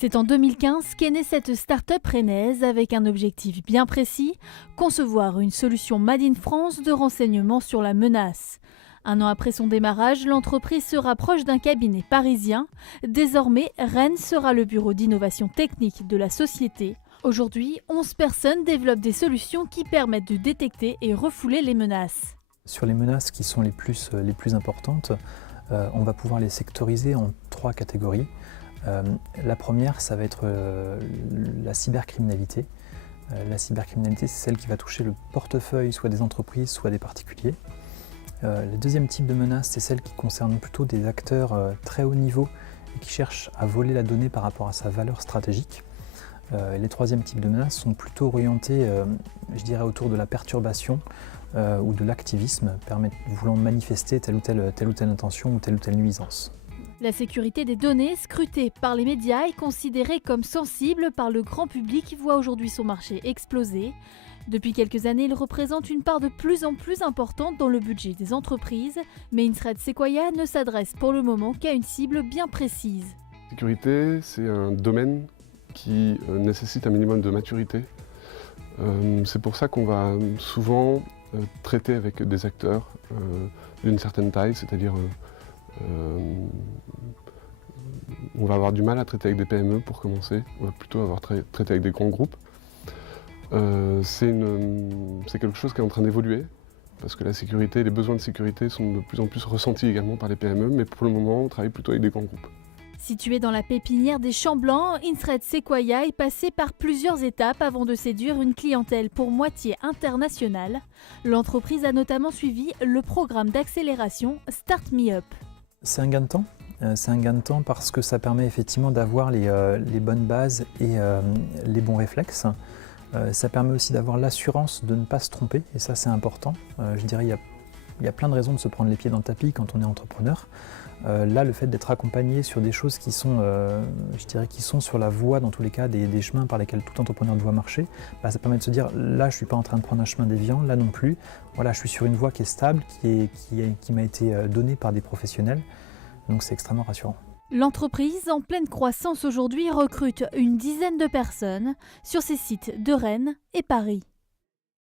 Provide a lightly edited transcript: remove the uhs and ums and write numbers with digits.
C'est en 2015 qu'est née cette start-up rennaise avec un objectif bien précis, concevoir une solution Made in France de renseignement sur la menace. Un an après son démarrage, l'entreprise se rapproche d'un cabinet parisien. Désormais, Rennes sera le bureau d'innovation technique de la société. Aujourd'hui, 11 personnes développent des solutions qui permettent de détecter et refouler les menaces. Sur les menaces qui sont les plus importantes, on va pouvoir les sectoriser en 3 catégories. La première, ça va être la cybercriminalité. La cybercriminalité, c'est celle qui va toucher le portefeuille soit des entreprises, soit des particuliers. Le deuxième type de menace, c'est celle qui concerne plutôt des acteurs très haut niveau et qui cherchent à voler la donnée par rapport à sa valeur stratégique. Les troisièmes types de menaces sont plutôt orientés, je dirais, autour de la perturbation ou de l'activisme, voulant manifester telle ou telle intention ou telle nuisance. La sécurité des données, scrutée par les médias et considérée comme sensible par le grand public, voit aujourd'hui son marché exploser. Depuis quelques années, il représente une part de plus en plus importante dans le budget des entreprises, mais Insight Sequoia ne s'adresse pour le moment qu'à une cible bien précise. La sécurité, c'est un domaine qui nécessite un minimum de maturité. C'est pour ça qu'on va souvent traiter avec des acteurs d'une certaine taille, c'est-à-dire on va avoir du mal à traiter avec des PME pour commencer, on va plutôt avoir traité avec des grands groupes. C'est quelque chose qui est en train d'évoluer, parce que la sécurité, les besoins de sécurité sont de plus en plus ressentis également par les PME, mais pour le moment on travaille plutôt avec des grands groupes. Situé dans la pépinière des Champs Blancs, Insight Sequoia est passé par plusieurs étapes avant de séduire une clientèle pour moitié internationale. L'entreprise a notamment suivi le programme d'accélération Start Me Up. C'est un gain de temps. C'est un gain de temps parce que ça permet effectivement d'avoir les bonnes bases et les bons réflexes. Ça permet aussi d'avoir l'assurance de ne pas se tromper, et ça c'est important. Je dirais il y a plein de raisons de se prendre les pieds dans le tapis quand on est entrepreneur. Là, le fait d'être accompagné sur des choses qui sont, je dirais, qui sont sur la voie, dans tous les cas, des chemins par lesquels tout entrepreneur doit marcher, ça permet de se dire, là je ne suis pas en train de prendre un chemin déviant, là non plus. Voilà, je suis sur une voie qui est stable, qui m'a été donnée par des professionnels, donc c'est extrêmement rassurant. L'entreprise, en pleine croissance aujourd'hui, recrute une dizaine de personnes sur ses sites de Rennes et Paris.